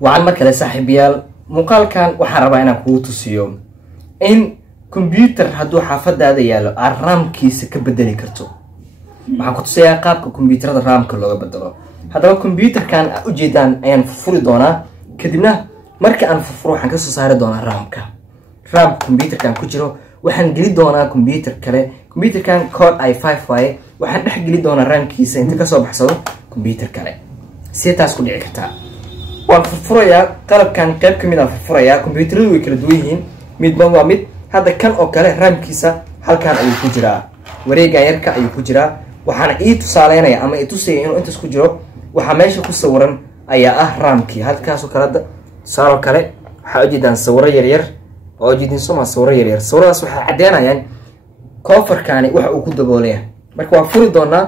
وعن مركز صاحب يال مقال كان وحربا أنا كوتو سيوم إن كمبيوتر هدو حافظ هذا يالو الرام كيس كبدلي كرتو waxaan ku tusayaa qaabka kombiyuutarada RAM-ka looga bedelo hadaba kombiyuutarkan ujeedaan ayaan furi doonaa kadibna marka aan furo waxaan ka soo saari doonaa RAM-ka kombiyuutarkan ku jiro waxaan geli doonaa kombiyuutar kale kombiyuutarkan Core i5 waaye waxaan dhex geli doonaa RAM-kiisa inta ka soo baxsado kombiyuutar kale si taas ku dhici kartaa waan furayaa qalabkan qayb kamid ah furayaa kombiyuutaradu way kala duwan yihiin midba waa mid hada kan oo kale RAM-kiisa halkaan ayuu ku jiraa wareega yarka ayuu ku jiraa waxaan ii tusaaleynaya ama ii tusay inuu intaas ku jiro waxa meesha ku sawiran ayaa ah RAM-kii halkaas oo kale saaro kale waxa ujeedaan sawiro yar yar oo ujeedin soma sawiro yar yar sawiradaas waxa cadeynayaan koonfurkaani waxa uu ku daboolaya marka waan furi doonaa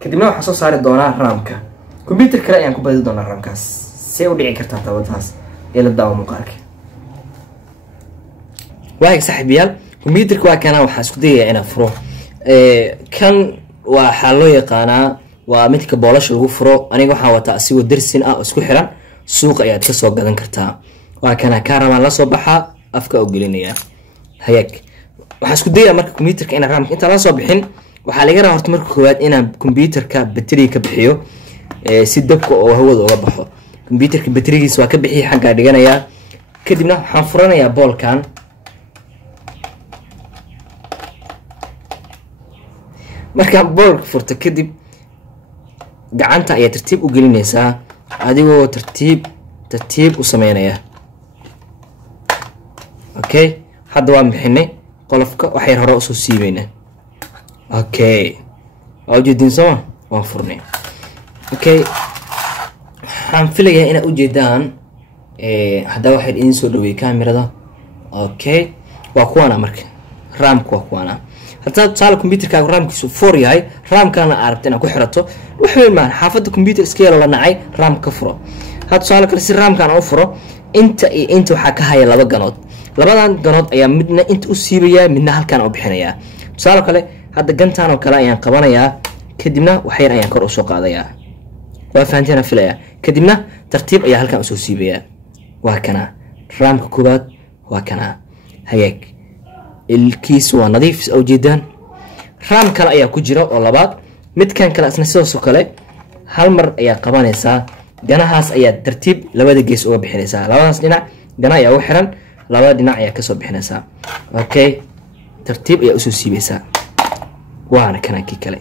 kadibna waxaan soo saari doonaa RAM-ka kombiyuutar kale ayaan ku badin doonaa RAM-kaas si u dhici kartaa tabadaas ila daawo muuqaalka waag saaxiibayaal kombiyuutarka waa kana waxa isku dayayaa inaan furo kan waxa loo yaqaanaa waa midka boolasha lagu furo aniga waxa wata asigoo darsin ah isku xiran suuq ayaad ka soo gadan kartaa waa kana kaaramaan la soo baxa afka oo gelinaya hayag waxa isku dayaa marka kombiyuutarka in RAM inta la soo bixin waxa laga rabaa horta marka koowaad inaan kombiyuutarka battery ka bixiyo si dabka oo hawada uga baxo kombiyuutarka batterigiisa waa ka bixi xagga dhiganaya kadibna waxaan furanayaa boolkan marka boolka furta kadib gacanta ayaa tartiib u gelinaysaa adigoo tartiib u sameynaya okay hadda waan bixinay qolofka waxay hore u soo siibayna okay awjeedin soo waan furnay okay waxaan filayaa inaad u jeedaan hadda waxay idin soo dhaweeyay kaamirada okay waa kuwana marka RAM-ku waa kuwana hatta taal kombiyuutarka RAM-kiisu 4 yahay RAM-kana arabta inaad ku xirato wax weyn ma xaafada kombiyuutar iska yar la nacay RAM ka furo hatta taal kale si RAM-kana u furo inta waxa ka haya laba ganood labadan ganood ayaa midna inta u siibaya midna halkan u bixinaya taal kale hadda gantaan oo kale ayaan qabanayaa kadibna wax yar ayaan kor u soo qaadayaa waa fahantina filaya kadibna tartiib ayaa halkan u soo siibaya waa kana RAM-ka koobaad waa kana hayag الكيس ونظيف أو جدا رام كلا أيا كجرا ولا بعض مت كان كلا أسنسه سكالة هالمر أيا قبانيسا جناهاس أيا ترتيب لبادي جيس أو بحنيسا لبادي دينا جنا أيا وحرن لبادي دينا أيا كسب بحنيسا أوكي ترتيب أيا أسوسي بيسا وأنا كنا كي كلا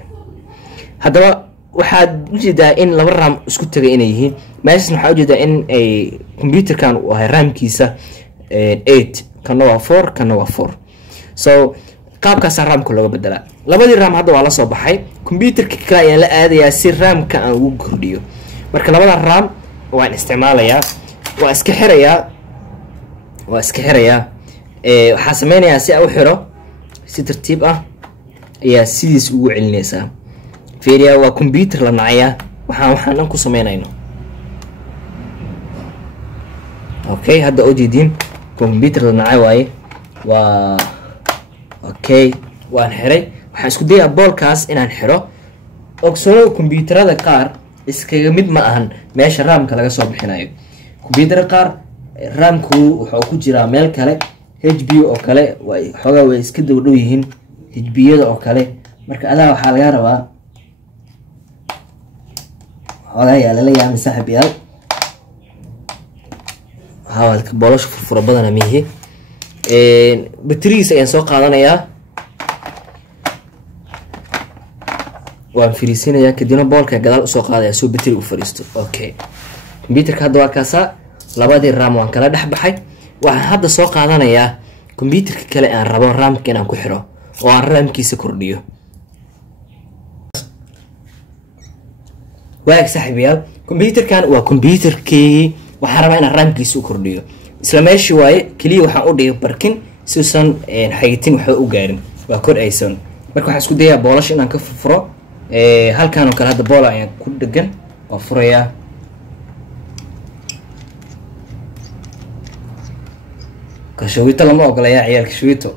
هذا واحد جدا إن لبرام اسكت تجينيه ما يسمح حاجة جدا إن أي كمبيوتر كان وهرام كيسا 8 كان هو 4 كان هو 4 so qaabkaas RAM-ka looga bedela labadii RAM hadda waa la soo baxay kombiyuutarka kale ayaa la aadayaa si RAM-ka aan ugu kordhiyo marka labada RAM waan isticmaalayaa waa iska xirayaa waxa sameynayaa si aan u xiro si tartiib ah ayaa sidiis ugu celinaysaa fiiriya waa kombiyuutar la nacaya waxaan ku sameynayno okay hadda oo jeedin kombiyuutar la nacay waaye waa okay waan xiray waxaan isku dayaa boolkaas inaan xiro ogsoono kombiyuutarada qaar iskaga mid ma ahan meesha RAM-ka laga soo bixinayo kombiyuutarada qaar RAM-ku wuxuu ku jiraa meel kale HB oo kale way xogaa way iska dhow yihiin HB-yada oo kale marka adaa waxa laga rabaa xogaa yaa la yahay saaxiibayaal hawalka boolash furfura badana mihi batterigiisa ayaan soo qaadanayaa waan firiisinayaa kadibna boolka gadaal usoo qaadaya soo battery u fariisto okay kombiyuutarka hadda waa kaasa labadii RAM waan kala dhex baxay waxaan hadda soo qaadanayaa kombiyuutarka kale aan rabo RAM-ka inaan ku xiro oo aan RAM-kiisa kordhiyo waag saaxiibayaal kombiyuutarkan waa kombiyuutarkii waxaan rabaa inaan RAM-kiisa u kordhiyo isla meeshii waaye kaliya waxaan u dhigay barkin si uusan xayitin waxa u gaarin waa kor aysan marka waxaan isku dayaa boolasha inaan ka furo halkan oo kale hadda bool ayaan ku dhagan waa furayaa kashawito lama ogolaya ciyaalka shawito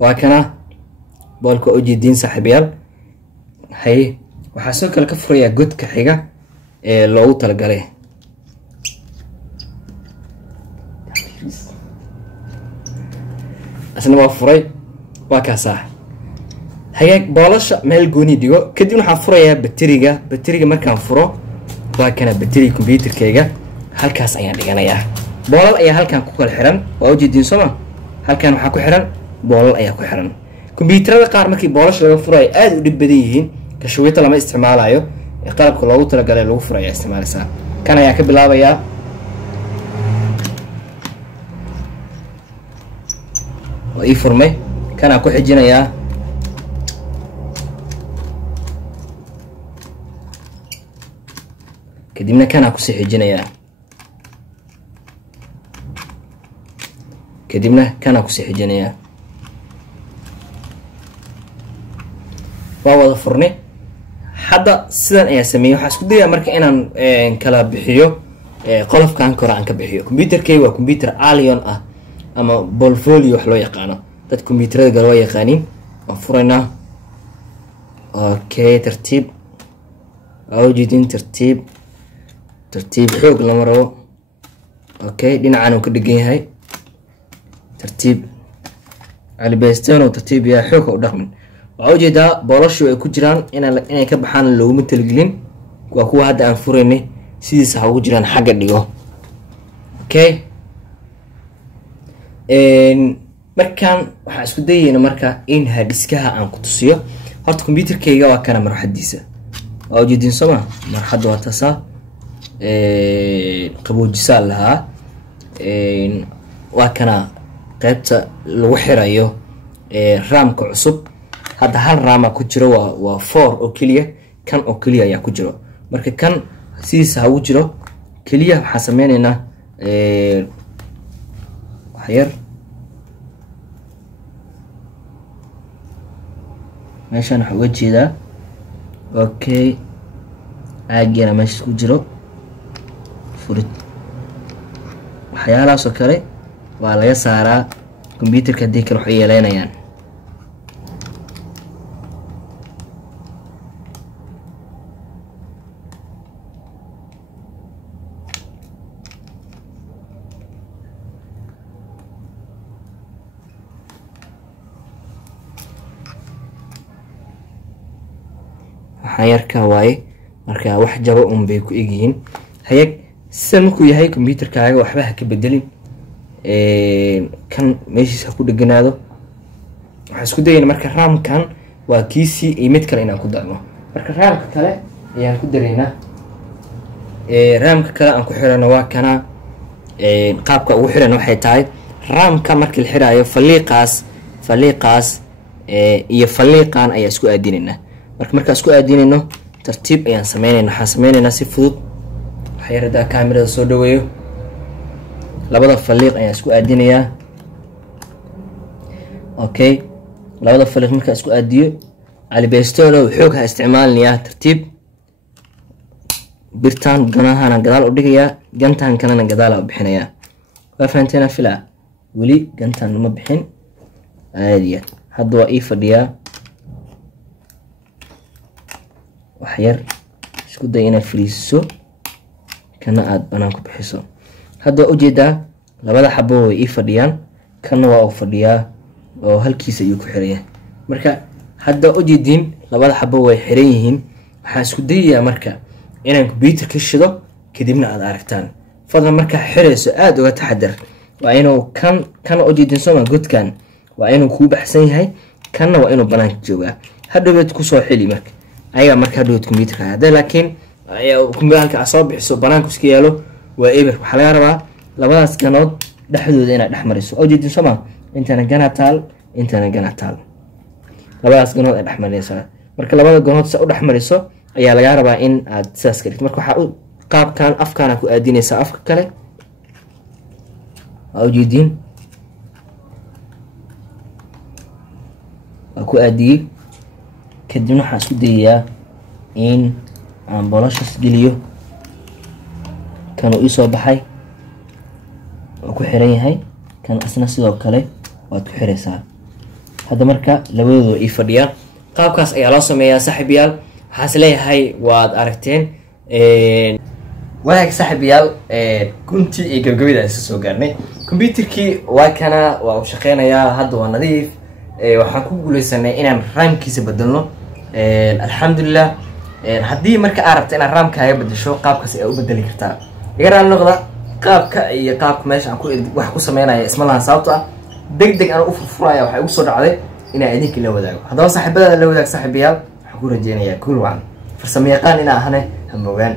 waa kana boolka oo jeedin saaxiibayaal hay waxaa soo kale ka furayaa godka xiga loogu talagalay asna waa furay waa kaasa hagaag boolasha meel gooni dhigo kadib waxaan furayaa batteriga markaan furo waa kana batteriga computerkayga halkaas ayaan dhiganayaa boolal ayaa halkan ku kala xiran waa ujeedin soma halkan waxa ku xiran boolal ayaa ku xiran computerada qaar markii boolasha laga furayo aad u dhib badan yihiin kashawita lama isticmaalayo qalabka loogu talagalay lagu furayo isticmaalaysaa kan ayaa ka bilaabayaa oo ii furmay kana ku xijinayaa kadibna kana ku sii xijinayaa kadibna kana ku sii xijinayaa waa wada furnay hadda sidan ayaa sameeyay waxa isku dayaa marka inaan kala bixiyo qolofkan kore aan ka bixiyo computerkay waa computer Allion ah ama Bolfolio wax loo yaqaano dad computerada gal waa yaqaanin waan furaynaa okay tartiib awjidin tartiib xoog lama rabo okay dhinacaan uu ka dhigan yahay tartiib albeestano tartiib yaa xoog u dhaqmin waa ujeedaa boolashu ay ku jiraan inay ka baxaan looguma talgelin waa kuwa hadda aan furaynay sidiisa ugu jiraan xagga dhigo okay markaan waxaan isku dayeena marka in hadiskaha aan ku tusiyo horta computerkayga waa kana marxadiisa waa ujeedin soma marxad waa taasa qaboojisaa lahaa waa kana qaybta lagu xirayo raamka cusub hadda hal raama ku jiro waa 4 oo kaliya kan oo kaliya ayaa ku jiro marka kan sidiisa ugu jiro kaliya waxa sameeynaa waxyar meeshan waxa uga jeedaa okay aagana meesha ku jiro furid waxyaalahaas oo kale waa laga saaraa computerka hadii kale waxay yeelanayaan hayarka waaye marka wax jabo bay ku egyihiin hayag sidan markuu yahay computerkaaga waxba ha ka bedelin kan meeshiisa ku dheganaado waxaan isku dayayna marka raamkan waa kiisii iyo mid kale inaan ku darno marka raamka kale ayaan ku daraynaa raamka kale aan ku xirano waa kana qaabka ugu xirano waxay tahay raamka markii la xiraayo faliiqaas iyo faliiqan ayaa isku aadinaynaa marka isku aadinayno tartiib ayaan sameeynaa waxaan sameeynaa si fudud waxyarada kaamirada soo dhaweeyo labada faliiq ayaan isku aadinayaa okay labada faliiq marka isku aadiyo albeestoono xoog ha isticmaalnaya tartiib birtaan ganahana gadaal u dhigayaa gantaan kalena gadaal u bixinayaa waa fahanteena fila wali gantaan ma bixin aadiya hadda waa ii fadhiyaa waxyar isku day inaad fariisiso kana aad banaan ku bixiso hadda ujeedaa labada xabo way ii fadhiyaan kana waa uu fadhiyaa oo halkiisa ayuu ku xiraya marka hadda ujeedin labada xabo way xiran yihiin waxaan isku dayayaa marka inaan computer ka shido kadibna aad aragtaan fadlan marka xirayso aad uga taxadar waa inuu kan ujeedin soma godkan waa inuu ku baxsan yahay kana waa inuu banaanka joogaa hadhoweed ku soo xili marka ayaga marka hadhoweed computerka hada laakiin halka soo bixiso banaanka iska yaalo waa eber waxa laga rabaa labadaas ganood dhexdooda inaad dhex mariso ujeedin soma intana gana taal labadaas ganood ay dhex maraysaa marka labada ganood sa u dhex mariso ayaa laga rabaa in aad sidaas ka dhigto marka waxa qaabkan afkaana ku aadinaysaa afka kale ujeedin waa ku aadiyey kadibna waxaan isku dayayaa in aan bolashas geliyo kan uu isoo baxay oo ku xiran yahay kan asna sidoo kale waad ku xiraysaa hadda marka labadooda ii fadhiyaan qaabkaas ayaa loo sameeyaa saaxiibayaal waxaas leeyahay waad aragteen wanaag saaxiibayaal kunti iyo gabagabada isu soo gaarnay computerkii waa kana waa u shaqeynayaa hadda waa nadiif waxaan ku guuleysanay inaan RAM-kiisa bedelno alxamdulillah haddii marka aad rabto inaad RAM-kaaga bedesho qaabkaas aad u bedeli kartaa iga noqda qaabka iyo qaabka meesha aan ku wax ku sameynaya isma laha sababtoo ah degdeg aan u furfuraya waxa igu soo dhacday inaan idinka la wadaago haddaba saaxiibada la wadaag saaxiibayaal waxaan ku rajeynayaa kuul wacan farsamayaqaan inaan ahane hamogaan